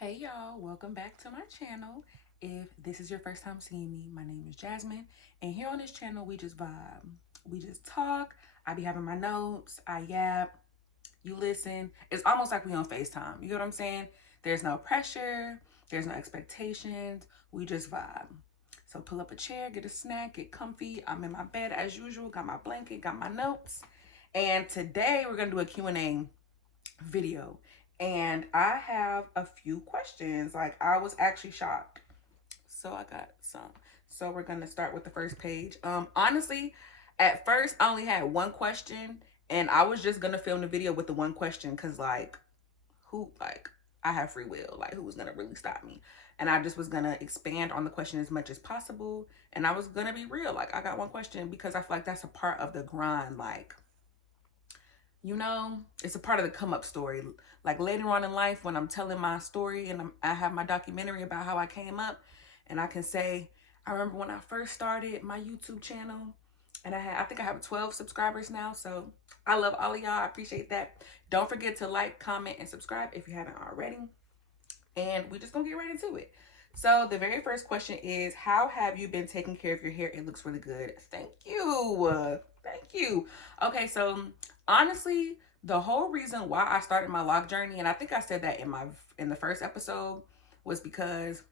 Hey y'all, welcome back to my channel. If this is your first time seeing me, my name is Jasmine, and here on this channel we just vibe. We just talk. I be having my notes, I yap, you listen. It's almost like we on FaceTime. You know what I'm saying? There's no pressure, there's no expectations. We just vibe. So pull up a chair, get a snack, get comfy. I'm in my bed as usual, got my blanket, got my notes. And today we're gonna do a Q&A video. And I have a few questions. Like, I was actually shocked. So I got some. So we're gonna start with the first page. Honestly, at first I only had one question, and I was just gonna film the video with the one question because I have free will. Like, who was gonna really stop me? And I just was gonna expand on the question as much as possible. And I was gonna be real. Like, I got one question because I feel like that's a part of the grind. Like, it's a part of the come up story. Like, later on in life, when I'm telling my story and I have my documentary about how I came up, and I can say, I remember when I first started my YouTube channel, and I think I have 12 subscribers now. So I love all of y'all. I appreciate that. Don't forget to like, comment, and subscribe if you haven't already. And we just gonna get right into it. So the very first question is, how have you been taking care of your hair? It looks really good. Thank you. Thank you. Okay, so honestly, the whole reason why I started my lock journey, and I think I said that in the first episode, was because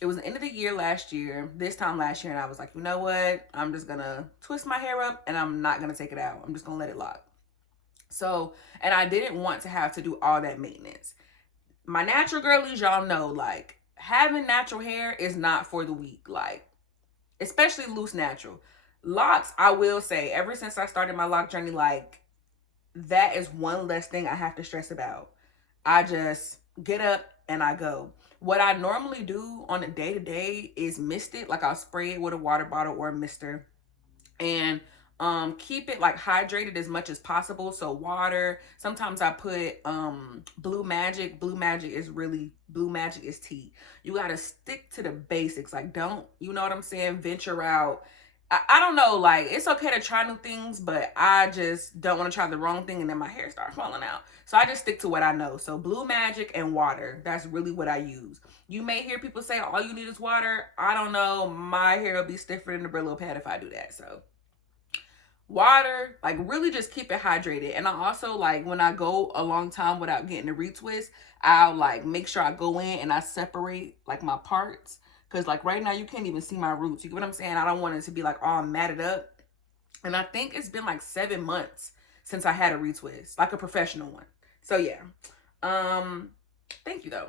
it was the end of the year last year, this time last year, and I was like, you know what? I'm just gonna twist my hair up and I'm not gonna take it out. I'm just gonna let it lock. So, and I didn't want to have to do all that maintenance. My natural girlies, y'all know, like, having natural hair is not for the weak. Like, especially loose natural. Locks, I will say, ever since I started my lock journey, like, that is one less thing I have to stress about. I just get up and I go. What I normally do on a day to day is mist it. Like, I'll spray it with a water bottle or a mister, and keep it like hydrated as much as possible. So water, sometimes I put Blue Magic. Blue Magic is tea. You got to stick to the basics. Like, don't, you know what I'm saying, venture out. I don't know, like, it's okay to try new things, but I just don't want to try the wrong thing and then my hair start falling out. So I just stick to what I know. So Blue Magic and water, that's really what I use. You may hear people say all you need is water. I don't know, my hair will be stiffer than a Brillo pad if I do that. So water, like, really just keep it hydrated. And I also, like, when I go a long time without getting a retwist, I'll like make sure I go in and I separate like my parts, because like right now you can't even see my roots. You get what I'm saying? I don't want it to be like all matted up. And I think it's been like 7 months since I had a retwist, like a professional one. So yeah. Thank you though.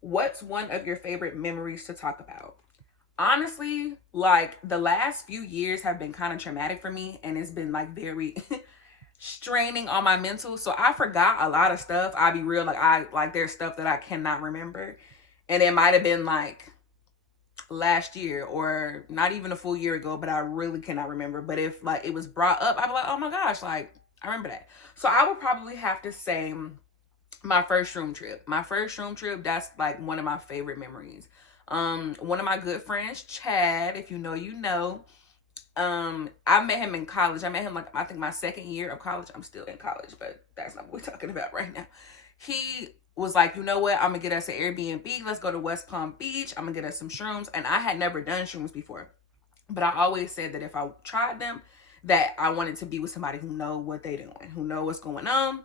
What's one of your favorite memories to talk about? Honestly, like, the last few years have been kind of traumatic for me, and it's been like very straining on my mental. So I forgot a lot of stuff. I'll be real, like, there's stuff that I cannot remember. And it might have been like last year or not even a full year ago, but I really cannot remember. But if like it was brought up, I'd be like, oh my gosh, like, I remember that. So I would probably have to say my first room trip. My first room trip, that's like one of my favorite memories. One of my good friends, Chad, if you know, you know. I met him in college. I met him like, I think, my second year of college. I'm still in college, but that's not what we're talking about right now. He was like, you know what? I'm gonna get us an Airbnb. Let's go to West Palm Beach. I'm gonna get us some shrooms. And I had never done shrooms before, but I always said that if I tried them, that I wanted to be with somebody who know what they doing, who know what's going on.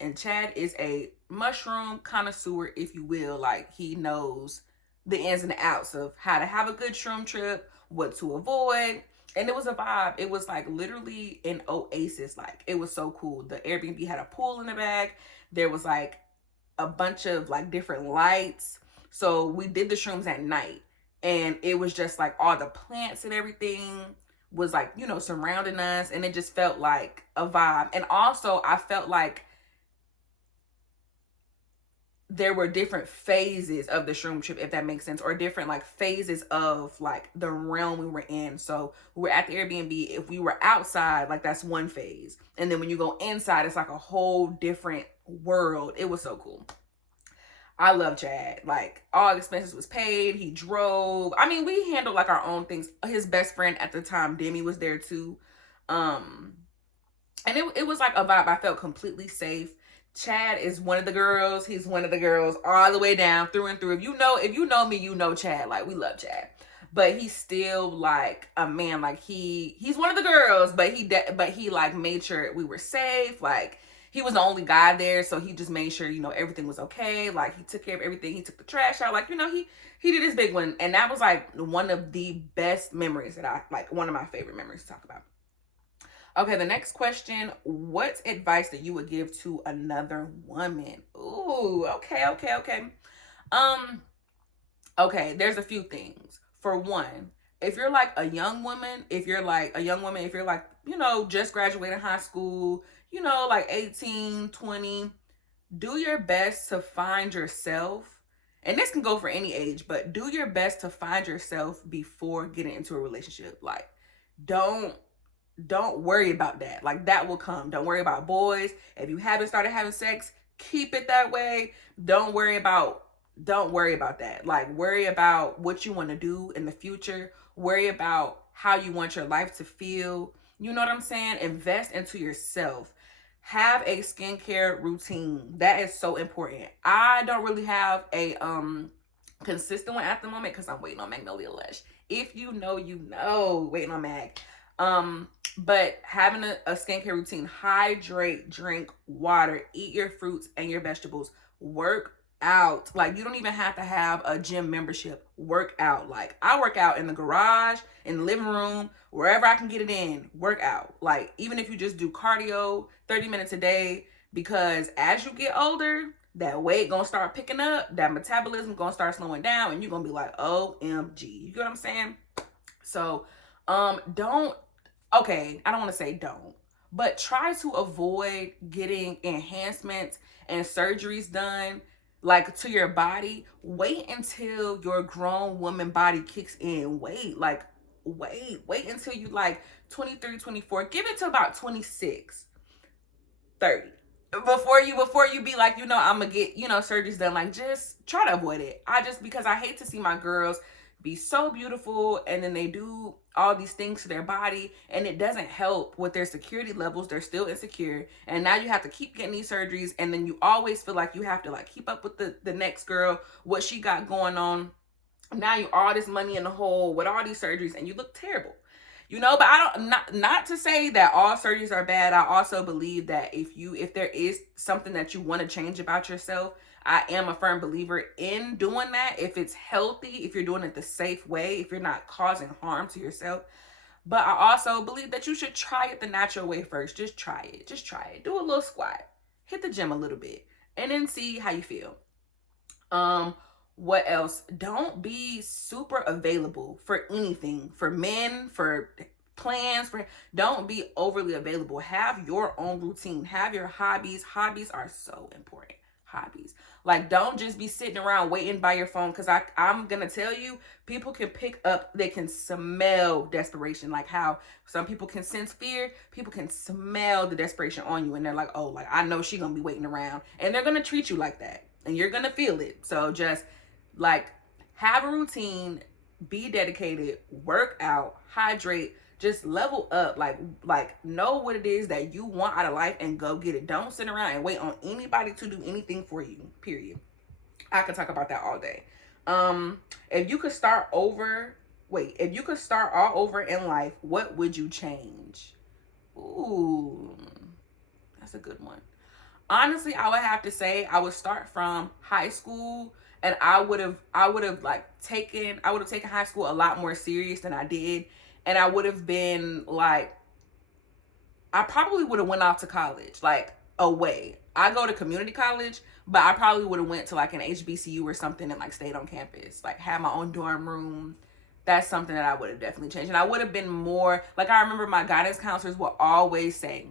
And Chad is a mushroom connoisseur, if you will. Like, he knows the ins and the outs of how to have a good shroom trip, what to avoid. And it was a vibe. It was like literally an oasis. Like, it was so cool. The Airbnb had a pool in the back. There was like a bunch of like different lights. So we did the shrooms at night. And it was just like all the plants and everything was like, surrounding us. And it just felt like a vibe. And also I felt like there were different phases of the shroom trip, if that makes sense, or different like phases of like the realm we were in. So we were at the Airbnb. If we were outside, like, that's one phase, and then when you go inside, it's like a whole different world. It was so cool. I love Chad. Like, all expenses was paid. He drove. I mean, we handled like our own things. His best friend at the time, Demi, was there too. And it was like a vibe. I felt completely safe. Chad is one of the girls. He's one of the girls all the way down through and through. If you know me, you know Chad. Like, we love Chad. But he's still like a man. Like, he's one of the girls, but he like made sure we were safe. Like, he was the only guy there, so he just made sure, everything was okay. Like, he took care of everything. He took the trash out. Like, he did his big one. And that was like one of the best memories that one of my favorite memories to talk about. Okay, the next question, what advice that you would give to another woman? Ooh, okay. Okay, there's a few things. For one, if you're like a young woman, if you're like, just graduating high school, like 18, 20, do your best to find yourself. And this can go for any age, but do your best to find yourself before getting into a relationship. Like, don't worry about that. Like, that will come. Don't worry about boys. If you haven't started having sex, keep it that way. Don't worry about that. Like, worry about what you want to do in the future. Worry about how you want your life to feel. You know what I'm saying? Invest into yourself. Have a skincare routine. That is so important. I don't really have a consistent one at the moment because I'm waiting on Magnolia Lush. If you know, waiting on Mag. But having a skincare routine, hydrate, drink water, eat your fruits and your vegetables, work out. Like, you don't even have to have a gym membership. Work out. Like, I work out in the garage, in the living room, wherever I can get it in. Work out. Like, even if you just do cardio 30 minutes a day, because as you get older, that weight gonna start picking up, that metabolism gonna start slowing down, and you're gonna be like, OMG. You get what I'm saying? So I don't want to say don't, but try to avoid getting enhancements and surgeries done, like, to your body. Wait until your grown woman body kicks in. Wait until you like 23, 24. Give it to about 26, 30. Before you be like, I'm gonna get, surgeries done. Like, just try to avoid it. Because I hate to see my girls be so beautiful and then they do all these things to their body and it doesn't help with their security levels. They're still insecure, and now you have to keep getting these surgeries, and then you always feel like you have to like keep up with the next girl, what she got going on. Now you all this money in the hole with all these surgeries and you look terrible. But I don't, not to say that all surgeries are bad. I also believe that if there is something that you want to change about yourself, I am a firm believer in doing that. If it's healthy, if you're doing it the safe way, if you're not causing harm to yourself. But I also believe that you should try it the natural way first. Just try it. Do a little squat, hit the gym a little bit, and then see how you feel. What else? Don't be super available for anything, for men, for plans, don't be overly available. Have your own routine. Have your hobbies. Hobbies are so important. Hobbies. Like, don't just be sitting around waiting by your phone, because I'm gonna tell you, people can pick up, they can smell desperation. Like how some people can sense fear, people can smell the desperation on you, and they're like, oh, like, I know she gonna be waiting around, and they're gonna treat you like that, and you're gonna feel it. So just like, have a routine, be dedicated, work out, hydrate, just level up. Like know what it is that you want out of life and go get it. Don't sit around and wait on anybody to do anything for you, period. I could talk about that all day. If you could start all over in life, what would you change? Ooh, that's a good one. Honestly, I would have to say I would start from high school, and I would have taken high school a lot more serious than I did. And I would have been like, I probably would have went off to college, like, away. I go to community college, but I probably would have went to like an HBCU or something and like stayed on campus, like had my own dorm room. That's something that I would have definitely changed. And I would have been more, like, I remember my guidance counselors would always say,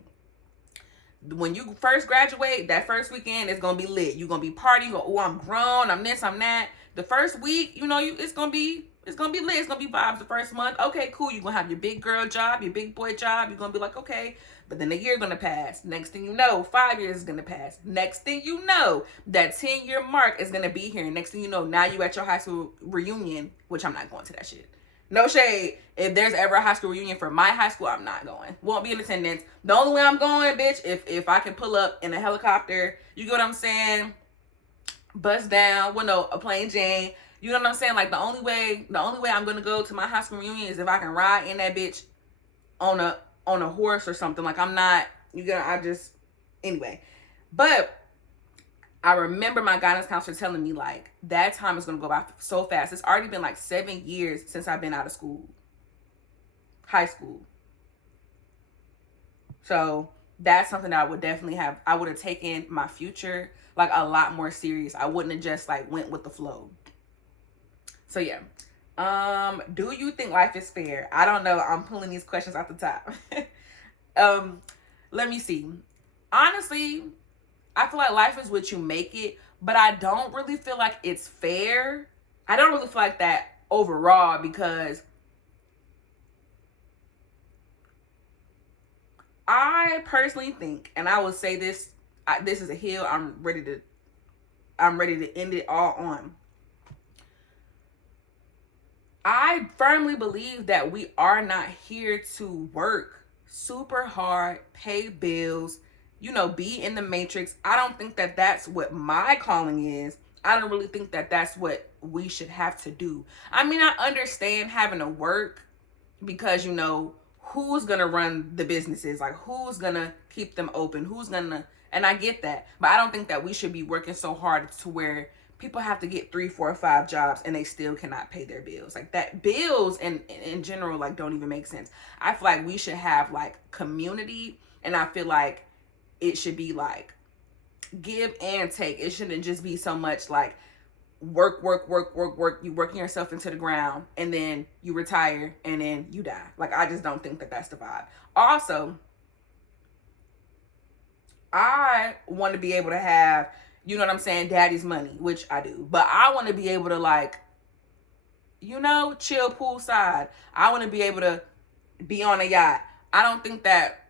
when you first graduate, that first weekend is going to be lit. You're going to be partying. Oh, I'm grown. I'm this, I'm that. The first week, it's going to be lit. It's going to be vibes the first month. Okay, cool. You're going to have your big girl job, your big boy job. You're going to be like, okay. But then a year going to pass. Next thing you know, 5 years is going to pass. Next thing you know, that 10-year mark is going to be here. Next thing you know, now you at your high school reunion, which I'm not going to that shit. No shade. If there's ever a high school reunion for my high school, I'm not going. Won't be in attendance. The only way I'm going, bitch, if I can pull up in a helicopter, you get what I'm saying? Bust down, well, no, a plain Jane. You know what I'm saying? Like the only way I'm gonna go to my high school reunion is if I can ride in that bitch on a horse or something. Like I'm not, anyway. But I remember my guidance counselor telling me like that time is gonna go by so fast. It's already been like 7 years since I've been out of school, high school. So that's something that I would definitely have. I would have taken my future like a lot more serious. I wouldn't have just like went with the flow. So yeah. Do you think life is fair? I don't know. I'm pulling these questions off the top. Let me see. Honestly, I feel like life is what you make it, but I don't really feel like it's fair. I don't really feel like that overall because I personally think, and I will say this, this is a hill I'm ready to end it all on. I firmly believe that we are not here to work super hard, pay bills, be in the matrix. I don't think that that's what my calling is. I don't really think that that's what we should have to do. I mean, I understand having to work because, who's going to run the businesses? Like, who's going to keep them open? And I get that. But I don't think that we should be working so hard to where people have to get 3, 4, 5 jobs and they still cannot pay their bills. Like that bills in general, like don't even make sense. I feel like we should have like community, and I feel like it should be like give and take. It shouldn't just be so much like work. You working yourself into the ground and then you retire and then you die. Like I just don't think that that's the vibe. Also, I want to be able to have, daddy's money, which I do. But I want to be able to like, chill poolside. I want to be able to be on a yacht. I don't think that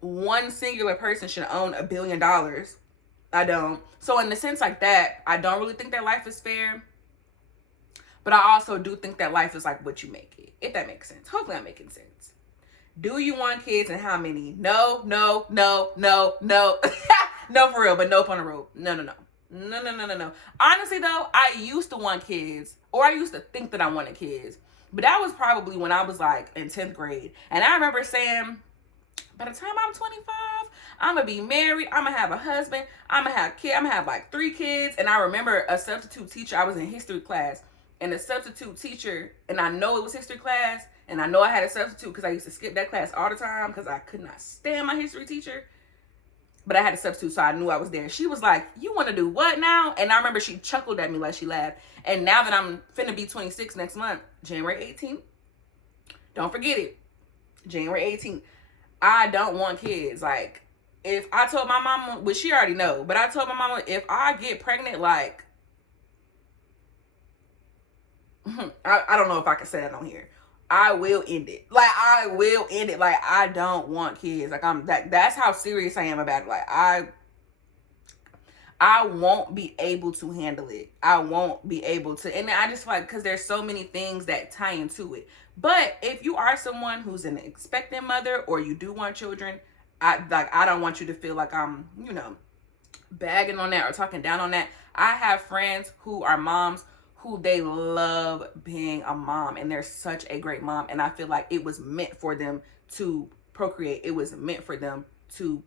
one singular person should own $1 billion. I don't. So in the sense like that, I don't really think that life is fair. But I also do think that life is like what you make it, if that makes sense. Hopefully I'm making sense. Do you want kids and how many? No. No, for real, but nope on the road. No. Honestly, though, I used to want kids, or I used to think that I wanted kids. But that was probably when I was like in 10th grade. And I remember saying, by the time I'm 25, I'm going to be married. I'm going to have a husband. I'm going to have kids. I'm going to have like 3 kids. And I remember a substitute teacher. I was in history class. And the substitute teacher, and I know it was history class, and I know I had a substitute because I used to skip that class all the time because I could not stand my history teacher. But I had a substitute, so I knew I was there. She was like, you want to do what now? And I remember she chuckled at me like she laughed. And now that I'm finna be 26 next month, January 18th, don't forget it, January 18th, I don't want kids. Like, if I told my mama, which she already know, but I told my mama, if I get pregnant, like, I don't know if I can say that on here. I will end it. Like, I will end it. Like, I don't want kids. Like, that's how serious I am about it. Like, I won't be able to handle it. I won't be able to. And I just like, because there's so many things that tie into it. But if you are someone who's an expectant mother or you do want children, I don't want you to feel like I'm, bagging on that or talking down on that. I have friends who are moms who they love being a mom, and they're such a great mom, and I feel like it was meant for them to procreate. It was meant for them to,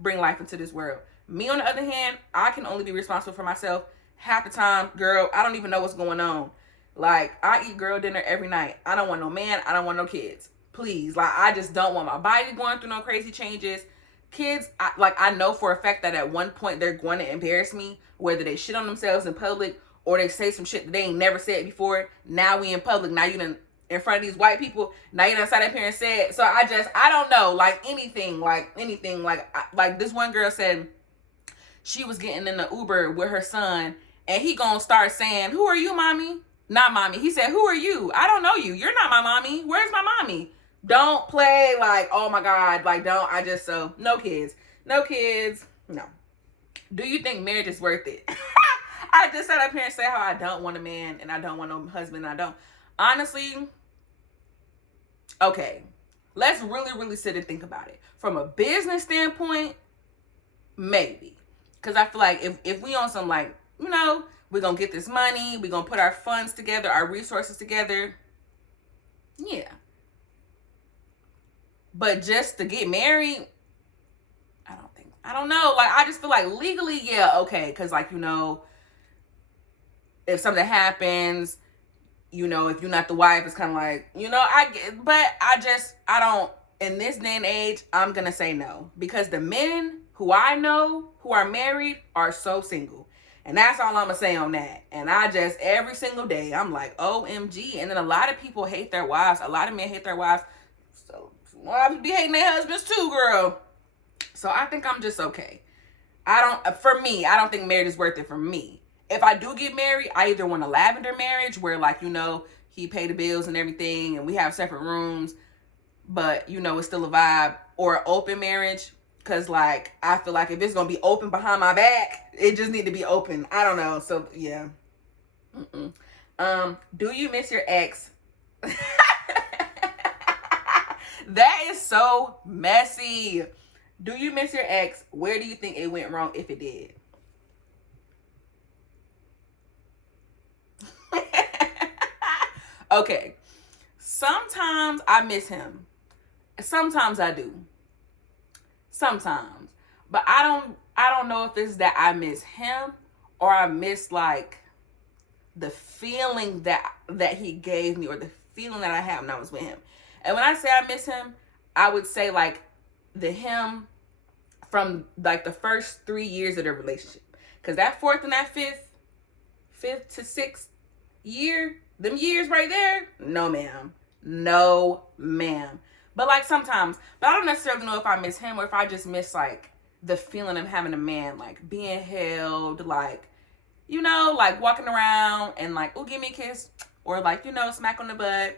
bring life into this world. Me, on the other hand, I can only be responsible for myself. Half the time, girl, I don't even know what's going on. Like, I eat girl dinner every night. I don't want no man. I don't want no kids. Please. Like, I just don't want my body going through no crazy changes. Kids, I know for a fact that at one point they're going to embarrass me, whether they shit on themselves in public or they say some shit that they ain't never said before. Now we in public. Now you done in front of these white people. Now you done sat up here and said. So I don't know. Like anything. Like this one girl said she was getting in the Uber with her son. And he gonna start saying, who are you, mommy? Not mommy. He said, who are you? I don't know you. You're not my mommy. Where's my mommy? Don't play like, oh my God. Like, don't. No kids. No kids. No. Do you think marriage is worth it? I just sat up here and say how I don't want a man and I don't want no husband. I don't. Honestly, Okay, let's really sit and think about it. From a business standpoint, maybe. Because I feel like if we on some like, we're going to get this money, we're going to put our funds together, our resources together. Yeah. But just to get married, I don't know. Like, I just feel like legally, yeah, okay. Because, like, if something happens, if you're not the wife, it's kind of like, I get, but I don't, in this day and age, I'm going to say no. Because the men who I know who are married are so single. And that's all I'm going to say on that. And every single day, I'm like, OMG. And then a lot of people hate their wives. A lot of men hate their wives. So, wives be hating their husbands too, girl. So I think I'm just okay. For me, I don't think marriage is worth it for me. If I do get married, I either want a lavender marriage where, like, he pay the bills and everything and we have separate rooms, but, it's still a vibe, or an open marriage. Because, like, I feel like if it's going to be open behind my back, it just need to be open. I don't know. So, yeah. Do you miss your ex? That is so messy. Do you miss your ex? Where do you think it went wrong if it did? Okay. Sometimes I miss him. Sometimes I do. Sometimes. But I don't know if it's that I miss him or I miss, like, the feeling that he gave me, or the feeling that I had when I was with him. And when I say I miss him, I would say, like, the him from, like, the first 3 years of the relationship. Because that fourth and that fifth to sixth year, them years right there, no ma'am. No ma'am. But, like, sometimes, but I don't necessarily know if I miss him or if I just miss, like, the feeling of having a man, like, being held, like, like, walking around and, like, oh, give me a kiss, or, like, smack on the butt,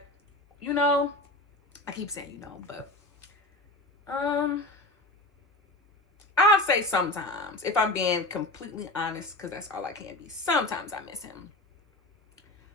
I keep saying, but, I'll say sometimes, if I'm being completely honest, because that's all I can be. Sometimes I miss him.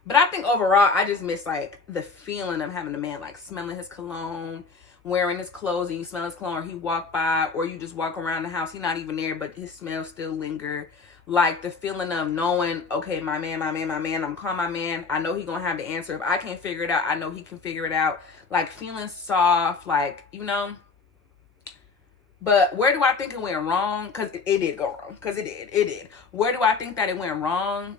But I think overall, I just miss, like, the feeling of having a man, like, smelling his cologne, wearing his clothes, and you smell his cologne, or he walk by, or you just walk around the house, he's not even there, but his smell still linger. Like, the feeling of knowing, okay, my man, I'm calling my man, I know he gonna have the answer. If I can't figure it out, I know he can figure it out. Like, feeling soft, like, But where do I think it went wrong? Because it did go wrong. Because it did. Where do I think that it went wrong?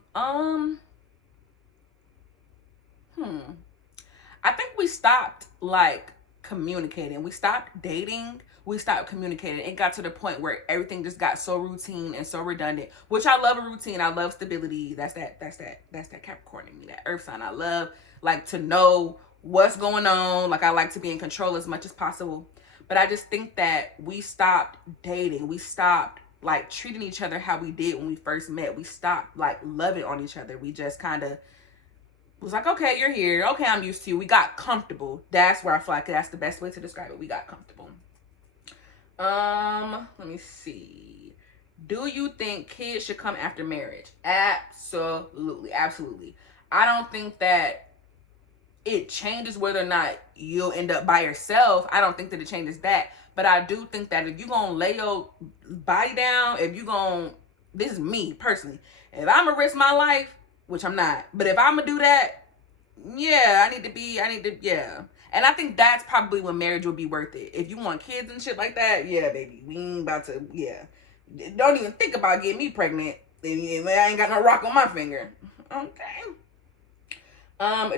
I think we stopped, like, communicating. We stopped dating. We stopped communicating. It got to the point where everything just got so routine and so redundant, which I love a routine. I love stability. That's that Capricorn in me, that earth sign. I love, like, to know what's going on. Like, I like to be in control as much as possible. But I just think that we stopped dating. We stopped, like, treating each other how we did when we first met. We stopped, like, loving on each other. We just kind of was like, okay, you're here. Okay, I'm used to you. We got comfortable. That's where I feel like that's the best way to describe it. We got comfortable. Let me see. Do you think kids should come after marriage? Absolutely. Absolutely. I don't think that it changes whether or not you'll end up by yourself. I don't think that it changes that. But I do think that if you're going to lay your body down, this is me personally, if I'm going to risk my life, which I'm not, but if I'm going to do that, yeah, yeah. And I think that's probably when marriage will be worth it. If you want kids and shit like that, yeah, baby, we ain't about to, yeah. Don't even think about getting me pregnant. I ain't got no rock on my finger. Okay.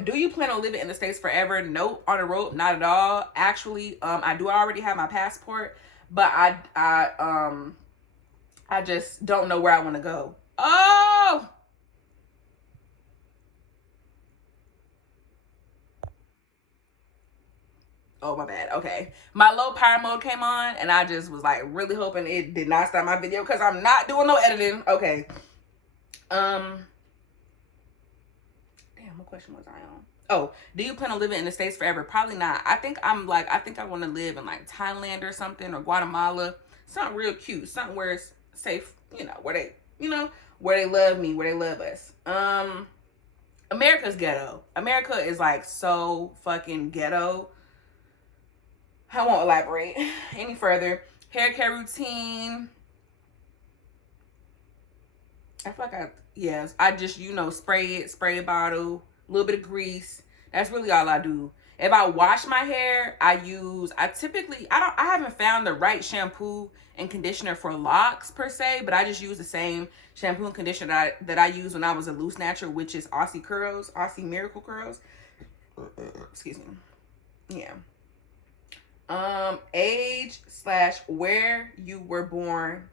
Do you plan on living in the States forever? Nope. On the road, not at all. Actually, I do already have my passport, but I just don't know where I want to go. Oh, my bad. Okay. My low power mode came on, and I just was, like, really hoping it did not stop my video, because I'm not doing no editing. Okay. Damn, what question was I on? Oh, do you plan on living in the States forever? Probably not. I think I want to live in, like, Thailand or something, or Guatemala. Something real cute. Something where it's safe, where they love me, where they love us. America's ghetto. America is, like, so fucking ghetto. I won't elaborate any further. Hair care routine. I feel like I just, spray a bottle, a little bit of grease. That's really all I do. If I wash my hair, I haven't found the right shampoo and conditioner for locks per se, but I just use the same shampoo and conditioner that I used when I was a loose natural, which is Aussie Miracle Curls. Excuse me. Yeah. Age / where you were born.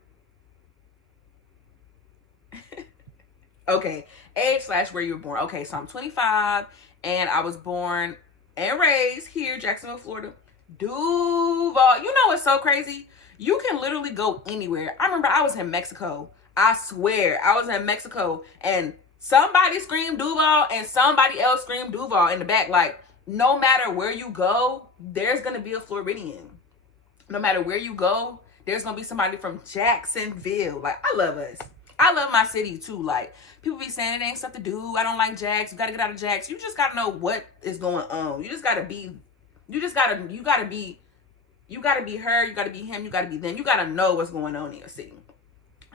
Okay, age / where you were born. Okay, so I'm 25 and I was born and raised here, Jacksonville, Florida. Duval. You know what's so crazy? You can literally go anywhere. I remember I was in Mexico. I swear, I was in Mexico and somebody screamed Duval and somebody else screamed Duval in the back. Like, no matter where you go, there's going to be a Floridian. No matter where you go, there's going to be somebody from Jacksonville. Like, I love us. I love my city too. Like, people be saying it ain't stuff to do. I don't like Jax. You got to get out of Jax. You just got to know what is going on. You got to be her. You got to be him. You got to be them. You got to know what's going on in your city.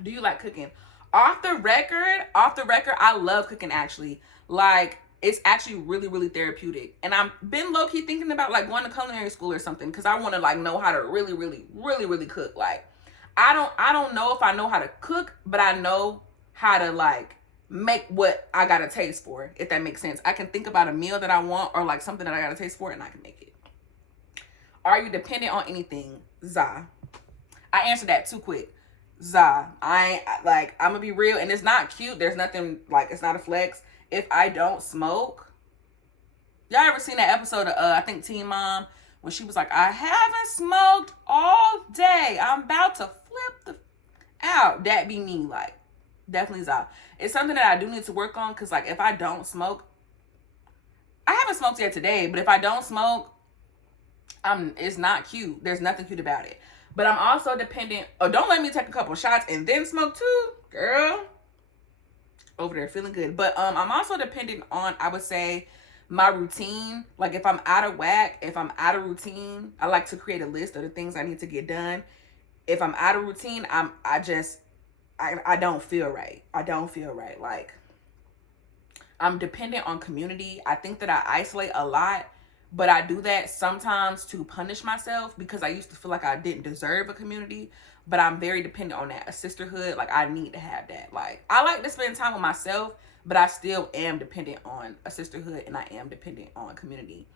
Do you like cooking? Off the record, I love cooking actually. Like, it's actually really, really therapeutic. And I've been low-key thinking about like going to culinary school or something because I want to like know how to really, really, really, really cook. Like, I don't know if I know how to cook, but I know how to like make what I got a taste for, if that makes sense. I can think about a meal that I want or like something that I got a taste for and I can make it. Are you dependent on anything? Za. I answered that too quick. Za. I'm gonna be real, and it's not cute. There's nothing, like, it's not a flex. If I don't smoke, y'all ever seen that episode of, I think Teen Mom, when she was like, I haven't smoked all day. I'm about to flip out. That be me, like, definitely Za. It's something that I do need to work on, because, like, if I don't smoke, I haven't smoked yet today, but if I don't smoke, it's not cute. There's nothing cute about it. But I'm also dependent. Oh, don't let me take a couple shots and then smoke too, girl. Over there feeling good. But I'm also dependent on, I would say, my routine. Like, if I'm out of whack, if I'm out of routine, I like to create a list of the things I need to get done. If I'm out of routine, I don't feel right. I don't feel right. Like, I'm dependent on community. I think that I isolate a lot. But I do that sometimes to punish myself because I used to feel like I didn't deserve a community. But I'm very dependent on that. A sisterhood, like, I need to have that. Like, I like to spend time with myself, but I still am dependent on a sisterhood and I am dependent on community.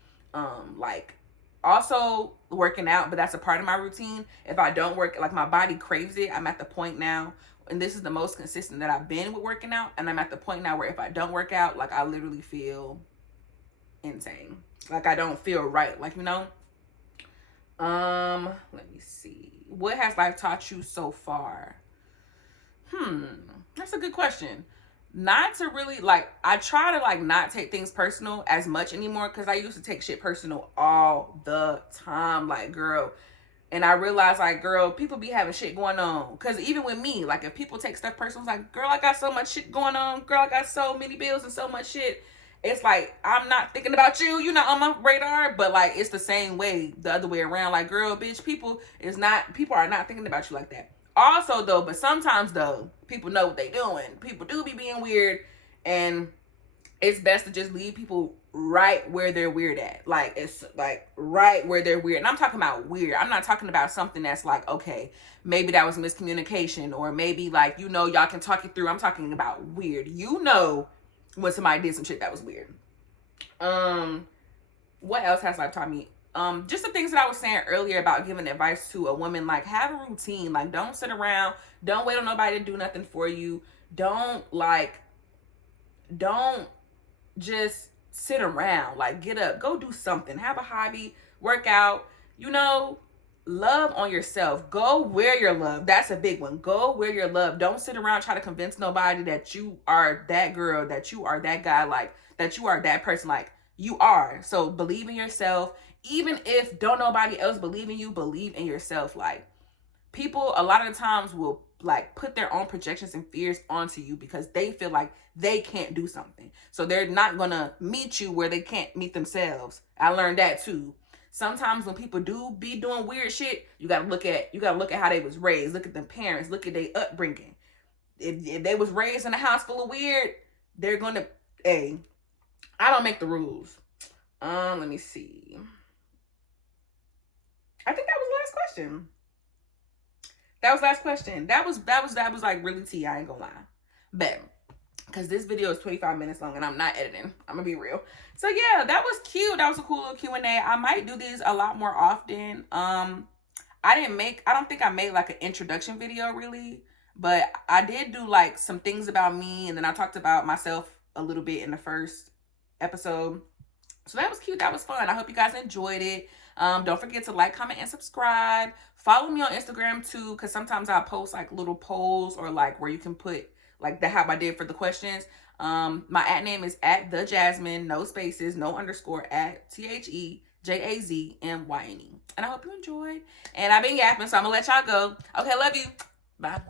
Like, also working out, but that's a part of my routine. If I don't work, like, my body craves it. I'm at the point now, and this is the most consistent that I've been with working out. And I'm at the point now where if I don't work out, like, I literally feel insane. Like, I don't feel right. Like, you know? Let me see. What has life taught you so far? That's a good question. Not to really, like, I try to, like, not take things personal as much anymore, because I used to take shit personal all the time. Like, girl. And I realized, like, girl, people be having shit going on. Because even with me, like, if people take stuff personal, it's like, girl, I got so much shit going on. Girl, I got so many bills and so much shit. It's like, I'm not thinking about you. You're not on my radar. But, like, it's the same way, the other way around. Like, girl, bitch, people are not thinking about you like that. Also, though, but sometimes, though, people know what they doing. People do be being weird. And it's best to just leave people right where they're weird at. Like, it's, like, right where they're weird. And I'm talking about weird. I'm not talking about something that's like, okay, maybe that was miscommunication. Or maybe, like, you know, y'all can talk it through. I'm talking about weird. You know when somebody did some shit that was weird. What else has life taught me? Just the things that I was saying earlier about giving advice to a woman. Like, have a routine. Like, don't sit around. Don't wait on nobody to do nothing for you. Don't just sit around. Like, get up. Go do something. Have a hobby. Work out. You know, love on yourself. Go wear your love. That's a big one. Go wear your love. Don't sit around try to convince nobody that you are that girl, that you are that guy, like, that you are that person. Like, you are. So believe in yourself. Even if don't nobody else believe in you, believe in yourself. Like, people a lot of the times will, like, put their own projections and fears onto you because they feel like they can't do something. So they're not gonna meet you where they can't meet themselves. I learned that too. Sometimes when people do be doing weird shit, you gotta look at how they was raised. Look at the parents. Look at their upbringing. If they was raised in a house full of weird, they're gonna. Hey, I don't make the rules. Let me see. I think that was the last question. That was last question. That was like really tea. I ain't gonna lie. Bet. Because this video is 25 minutes long and I'm not editing. I'm gonna be real. So yeah, that was cute. That was a cool little Q&A. I might do these a lot more often. I don't think I made like an introduction video really, but I did do like some things about me, and then I talked about myself a little bit in the first episode. So that was cute. That was fun. I hope you guys enjoyed it. Don't forget to like, comment, and subscribe. Follow me on Instagram too, because sometimes I post like little polls or like where you can put like the how I did for the questions. My @ name is @thejazmyne, no spaces, no underscore, @THEJAZMYNE. And I hope you enjoyed. And I've been yapping, so I'm gonna let y'all go. Okay, love you. Bye.